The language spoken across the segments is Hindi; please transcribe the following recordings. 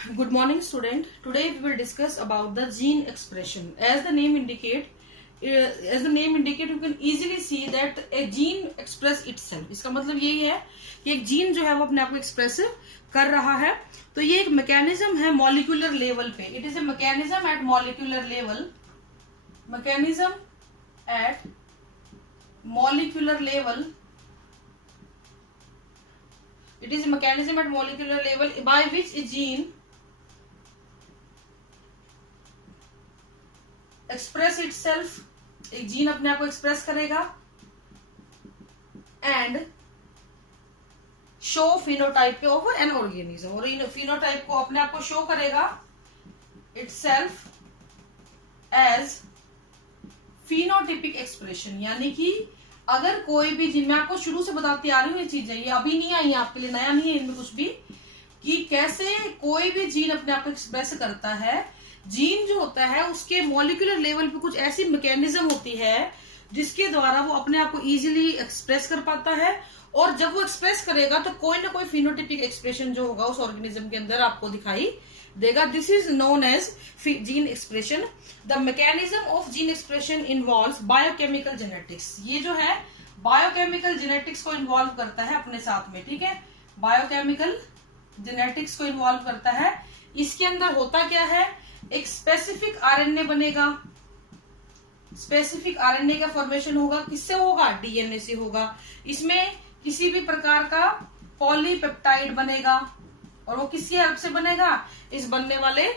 Good morning, student. Today we will discuss about the gene expression. As the name indicate, you can easily see that a gene express itself. इसका मतलब यही है कि एक जीन जो है वो अपने आप को एक्सप्रेस कर रहा है. तो ये एक मैकेनिज्म है मॉलिक्यूलर लेवल पे. It is a mechanism at molecular level. Mechanism at molecular level. It is a mechanism at molecular level by which a gene express itself. एक जीन अपने आप को एक्सप्रेस करेगा and show phenotype of an organism. और फिनोटाइप को अपने आप को शो करेगा इटसेल्फ एज फिनोटिपिक एक्सप्रेशन. यानी कि अगर कोई भी जीन, मैं आपको शुरू से बताती आ रही हूँ ये चीजें, ये अभी नहीं आई, आपके लिए नया नहीं है इनमें कुछ भी, कि कैसे कोई भी जीन अपने आप को एक्सप्रेस करता है. जीन जो होता है उसके मॉलिक्यूलर लेवल पे कुछ ऐसी मैकेनिज्म होती है जिसके द्वारा वो अपने आप को इजीली एक्सप्रेस कर पाता है. और जब वो एक्सप्रेस करेगा तो कोई ना कोई फिनोटिपिक एक्सप्रेशन जो होगा उस ऑर्गेनिज्म के अंदर आपको दिखाई देगा. This is known as gene expression. The mechanism of gene expression involves biochemical genetics. ये जो है बायोकेमिकल जेनेटिक्स को इन्वॉल्व करता है अपने साथ में. ठीक है, बायोकेमिकल जेनेटिक्स को इन्वॉल्व करता है. इसके अंदर होता क्या है, एक स्पेसिफिक आरएनए बनेगा. स्पेसिफिक आरएनए का फॉर्मेशन होगा. किससे होगा? डीएनए से होगा. इसमें किसी भी प्रकार का पॉलीपेप्टाइड बनेगा. और वो किसकी हेल्प से बनेगा? इस बनने वाले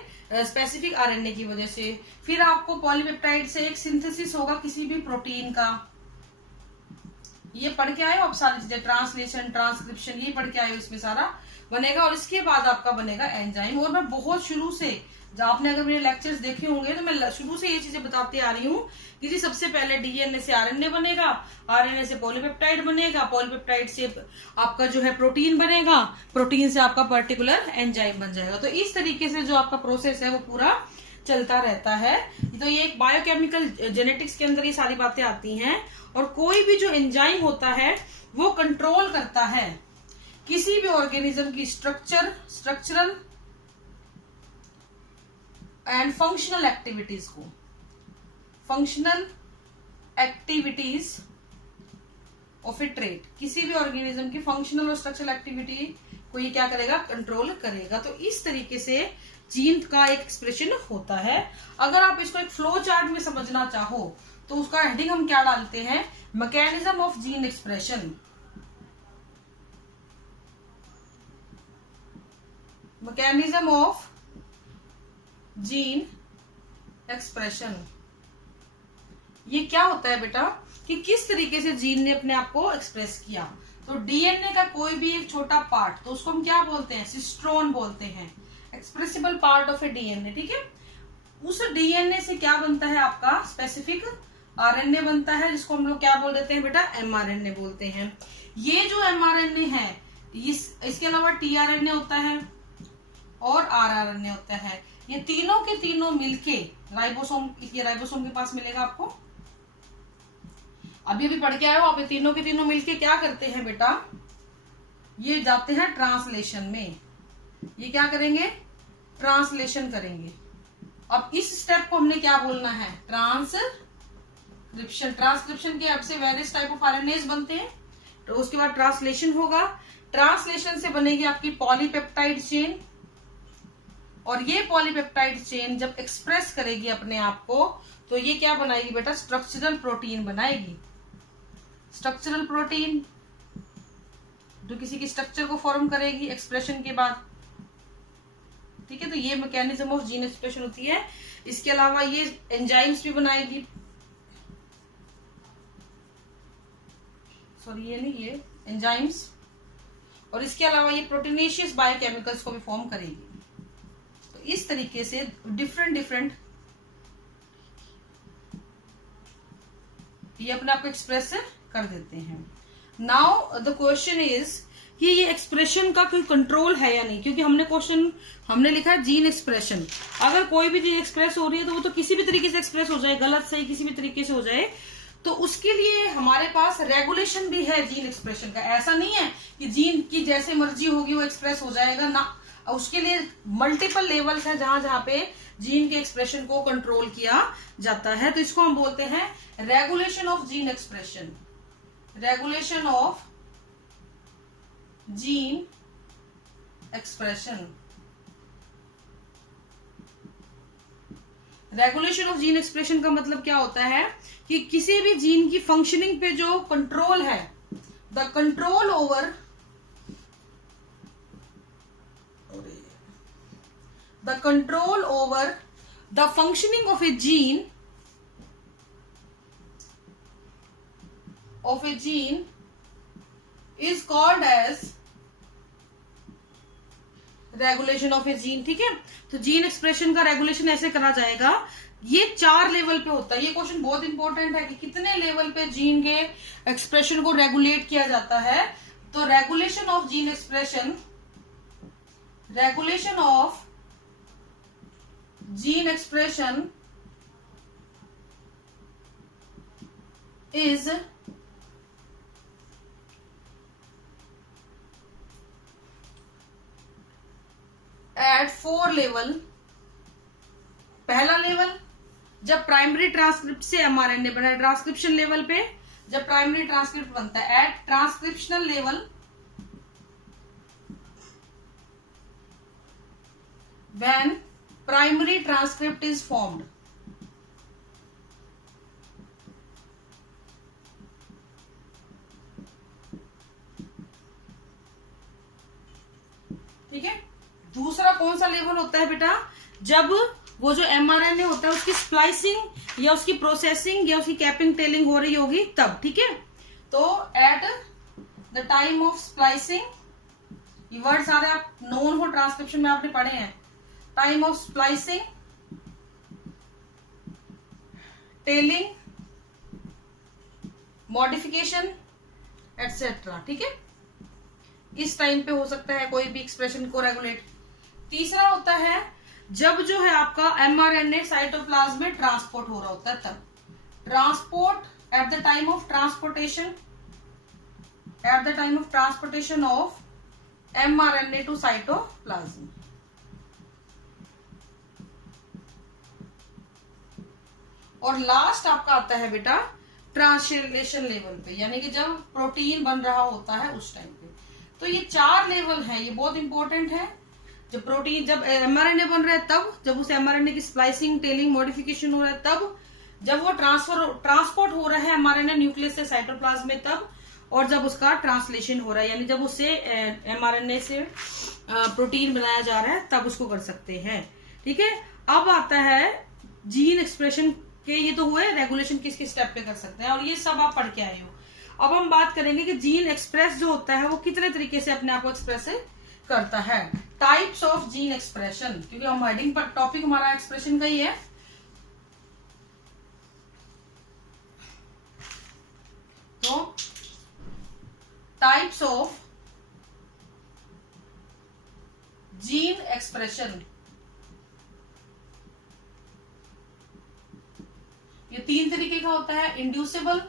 स्पेसिफिक आरएनए की वजह से. फिर आपको पॉलीपेप्टाइड से एक सिंथेसिस होगा किसी भी प्रोटीन का. ये पढ़ के आए हो आप सारी चीजें, ट्रांसलेशन, ट्रांसक्रिप्शन, ये पढ़ के आए हो, इसमें सारा बनेगा. और इसके बाद आपका बनेगा एंजाइम. और मैं बहुत शुरू से, जब आपने अगर मेरे लेक्चर्स देखे होंगे तो मैं शुरू से ये चीजें बताती आ रही हूँ कि जी सबसे पहले डीएनए से आरएनए बनेगा, आरएनए से पॉलीपेप्टाइड बनेगा, पॉलीपेप्टाइड से आपका जो है प्रोटीन बनेगा, प्रोटीन से आपका पर्टिकुलर एंजाइम बन जाएगा. तो इस तरीके से जो आपका प्रोसेस है वो पूरा चलता रहता है. तो ये एक बायोकेमिकल जेनेटिक्स के अंदर ये सारी बातें आती हैं. और कोई भी जो एंजाइम होता है वो कंट्रोल करता है किसी भी ऑर्गेनिज्म की स्ट्रक्चरल एंड फंक्शनल एक्टिविटीज को. Functional activities of A trait, किसी भी ऑर्गेनिज्म की फंक्शनल और स्ट्रक्चरल एक्टिविटी को ये क्या करेगा? कंट्रोल करेगा. तो इस तरीके से जीन का एक एक्सप्रेशन होता है. अगर आप इसको एक फ्लो चार्ट में समझना चाहो तो उसका हेडिंग हम क्या डालते हैं? Mechanism of gene expression. Mechanism of gene expression. ये क्या होता है बेटा कि किस तरीके से जीन ने अपने आप को एक्सप्रेस किया. तो डीएनए का कोई भी एक छोटा पार्ट, तो उसको हम क्या बोलते हैं? सिस्ट्रोन बोलते हैं. Expressible part of A DNA. ठीक है, उस डीएनए से क्या बनता है? आपका स्पेसिफिक आरएनए बनता है, जिसको हम लोग क्या बोल देते हैं बेटा? एमआरएनए बोलते हैं. ये जो एमआरएनए है इसके अलावा टीआरएनए होता है और आरआरएनए होता है. ये तीनों के तीनों मिलके राइबोसोम, ये राइबोसोम के पास मिलेगा आपको. अभी भी पढ़ के आए हो आप. ये तीनों के तीनों मिलके क्या करते हैं बेटा? ये जाते हैं ट्रांसलेशन में. ये क्या करेंगे? ट्रांसलेशन करेंगे. अब इस स्टेप को हमने क्या बोलना है? ट्रांसक्रिप्शन. ट्रांसक्रिप्शन के आपसे वेरियस टाइप ऑफ आरएनएस बनते हैं. तो उसके बाद ट्रांसलेशन होगा. ट्रांसलेशन से बनेगी आपकी पॉलीपेप्टाइड चेन. और ये पॉलीपेप्टाइड चेन जब एक्सप्रेस करेगी अपने आप को तो ये क्या बनाएगी बेटा? स्ट्रक्चरल प्रोटीन बनाएगी. स्ट्रक्चरल प्रोटीन जो किसी की स्ट्रक्चर को फॉर्म करेगी एक्सप्रेशन के बाद. ठीक है, तो ये मैकेनिज्म ऑफ जीन एक्सप्रेशन होती है. इसके अलावा ये एंजाइम्स भी बनाएगी. सॉरी, ये नहीं, ये एंजाइम्स. और इसके अलावा ये प्रोटीनेशियस बायोकेमिकल्स को भी फॉर्म करेगी. तो इस तरीके से डिफरेंट ये अपने आप को एक्सप्रेस कर देते हैं. नाउ द क्वेश्चन इज कि ये एक्सप्रेशन का कोई कंट्रोल है या नहीं. क्योंकि हमने लिखा है जीन एक्सप्रेशन. अगर कोई भी चीज एक्सप्रेस हो रही है तो वो तो किसी भी तरीके से एक्सप्रेस हो जाए, गलत सही किसी भी तरीके से हो जाए. तो उसके लिए हमारे पास रेगुलेशन भी है जीन एक्सप्रेशन का. ऐसा नहीं है कि जीन की जैसे मर्जी होगी वो एक्सप्रेस हो जाएगा ना. और उसके लिए मल्टीपल लेवल्स हैं जहां जहां पे जीन के एक्सप्रेशन को कंट्रोल किया जाता है। तो इसको हम बोलते हैं regulation of gene expression, regulation of gene expression. Regulation of gene expression का मतलब क्या होता है कि किसी भी जीन की फंक्शनिंग पे जो कंट्रोल है, the control over the functioning of a gene is called as regulation of a gene. ठीक है, तो जीन एक्सप्रेशन का रेगुलेशन ऐसे करा जाएगा, ये 4 लेवल पे होता है। ये क्वेश्चन बहुत इंपॉर्टेंट है कि कितने लेवल पे जीन के एक्सप्रेशन को रेगुलेट किया जाता है। तो regulation of gene expression, regulation of gene expression is at 4 level. पहला लेवल जब प्राइमरी ट्रांसक्रिप्ट से एमआरएनए बना, ट्रांसक्रिप्शन लेवल पे जब प्राइमरी ट्रांसक्रिप्ट बनता है, at transcriptional level when primary transcript is formed. ठीक है, दूसरा कौन सा लेवल होता है बेटा, जब वो जो एमआरएनए होता है उसकी स्प्लाइसिंग या उसकी प्रोसेसिंग या उसकी कैपिंग टेलिंग हो रही होगी तब। ठीक है, तो eight the time of splicing, ये वर्ड सारे आप नोन हो, ट्रांसक्रिप्शन में आपने पढ़े हैं। Time of splicing, telling, modification etcetera. ठीक है, इस टाइम पे हो सकता है कोई भी एक्सप्रेशन को रेगुलेट। तीसरा होता है जब जो है आपका एमआरएनए साइटोप्लाज्म में ट्रांसपोर्ट हो रहा होता है तब। Transport at the time of transportation, at the time of transportation of mRNA to cytoplasm. और लास्ट आपका आता है बेटा ट्रांसलेशन लेवल पे, यानी कि जब प्रोटीन बन रहा होता है उस टाइम पे। तो ये 4 लेवल है, ये बहुत इंपॉर्टेंट है। जब प्रोटीन, जब एमआरएनए बन रहा है तब, जब उस एमआरएनए की स्प्लाइसिंग, टेलिंग, मॉडिफिकेशन हो रहा है तब, जब वो ट्रांसपोर्ट हो रहा है एमआरएनए न्यूक्लियस से साइटोप्लाज्म में तब, और जब उसका ट्रांसलेशन हो रहा है यानी जब उससे एमआरएनए से प्रोटीन बनाया जा रहा है तब उसको कर सकते हैं। ठीक है, अब आता है जीन एक्सप्रेशन के, ये तो हुए रेगुलेशन किस किस स्टेप पे कर सकते हैं और ये सब आप पढ़ के आए हो। अब हम बात करेंगे कि जीन एक्सप्रेस जो होता है वो कितने तरीके से अपने आप को एक्सप्रेस करता है। टाइप्स ऑफ जीन एक्सप्रेशन, क्योंकि हम हेडिंग पर टॉपिक हमारा एक्सप्रेशन का ही है। तो टाइप्स ऑफ जीन एक्सप्रेशन, ये 3 तरीके का होता है। Inducible,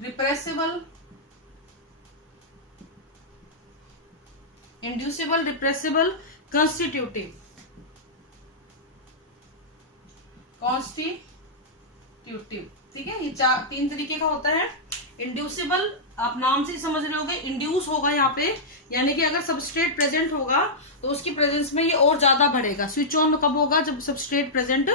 repressible, inducible, repressible, constitutive. ठीक है, ये 3 तरीके का होता है। इंड्यूसिबल आप नाम से ही समझ रहे होगे, इंड्यूस होगा यहाँ पे, यानी कि अगर सबस्ट्रेट प्रेजेंट होगा तो उसकी प्रेजेंस में ये और ज्यादा बढ़ेगा। स्विच ऑन कब होगा, जब सबस्ट्रेट प्रेजेंट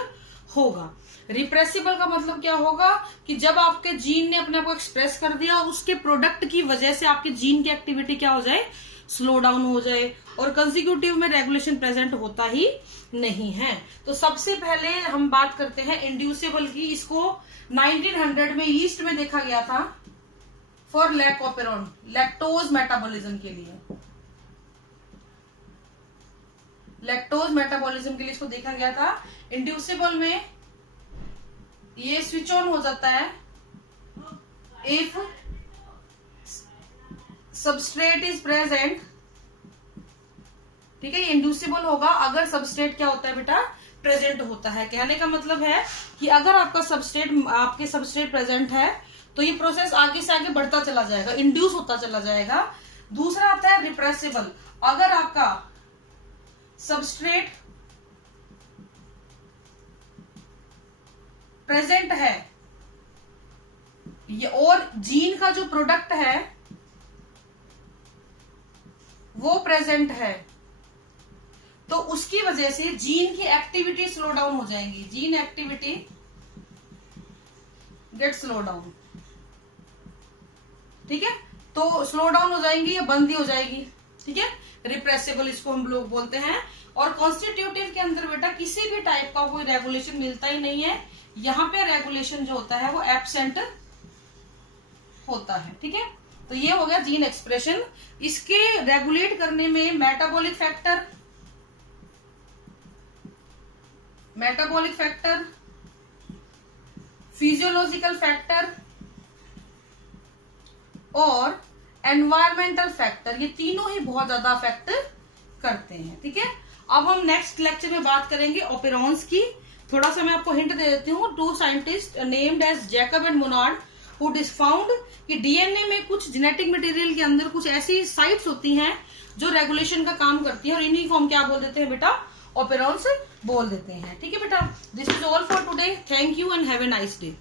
होगा। रिप्रेसिबल का मतलब क्या होगा कि जब आपके जीन ने अपने आप को एक्सप्रेस कर दिया और उसके प्रोडक्ट की वजह से आपके जीन की एक्टिविटी क्या हो जाए, स्लो डाउन हो जाए। और कंसेक्यूटिव में रेगुलेशन प्रेजेंट होता ही नहीं है। तो सबसे पहले हम बात करते हैं इंड्यूसिबल की। इसको 1900 में ईस्ट में देखा गया था फॉर लैकोपेरोन, लैक्टोज मेटाबॉलिज्म के लिए। लैक्टोज मेटाबॉलिज्म के लिए इसको देखा गया था। इंड्यूसिबल में ये स्विच ऑन हो जाता है इफ सबस्ट्रेट इज प्रेजेंट। ठीक है, ये इंड्यूसिबल होगा अगर सबस्ट्रेट क्या होता है बेटा, प्रेजेंट होता है। कहने का मतलब है कि अगर आपका सबस्ट्रेट, आपके सबस्ट्रेट प्रेजेंट है तो ये प्रोसेस आगे से आगे बढ़ता चला जाएगा, इंड्यूस होता चला जाएगा। दूसरा आता है रिप्रेसिबल। अगर आपका सबस्ट्रेट प्रेजेंट है ये और जीन का जो प्रोडक्ट है वो प्रेजेंट है, तो उसकी वजह से जीन की एक्टिविटी स्लो डाउन हो जाएंगी। Gene activity get slow down, ठीक है। तो स्लो डाउन हो जाएंगी या बंद ही हो जाएगी, ठीक है। रिप्रेसिबल इसको हम लोग बोलते हैं। और कॉन्स्टिट्यूटिव के अंदर बेटा किसी भी टाइप का कोई रेगुलेशन मिलता ही नहीं है, यहाँ पे रेगुलेशन जो होता है वो एब्सेंट होता है, ठीक है। तो ये हो गया जीन एक्सप्रेशन। इसके रेगुलेट करने में मेटाबॉलिक फैक्टर, फिजियोलॉजिकल फैक्टर और एनवायरमेंटल फैक्टर, ये तीनों ही बहुत ज्यादा अफेक्ट करते हैं, ठीक है। अब हम नेक्स्ट लेक्चर में बात करेंगे ओपेरॉन्स की। थोड़ा सा मैं आपको हिंट दे देती हूँ। 2 scientist named as Jacob and Monod who found कि डीएनए में कुछ जेनेटिक मटेरियल के अंदर कुछ ऐसी साइट्स होती हैं जो रेगुलेशन का काम करती हैं, और इन्हीं को हम क्या बोल देते हैं बेटा, ओपेरॉन्स बोल देते हैं, ठीक है बेटा। This is all for today. Thank you and have a nice day.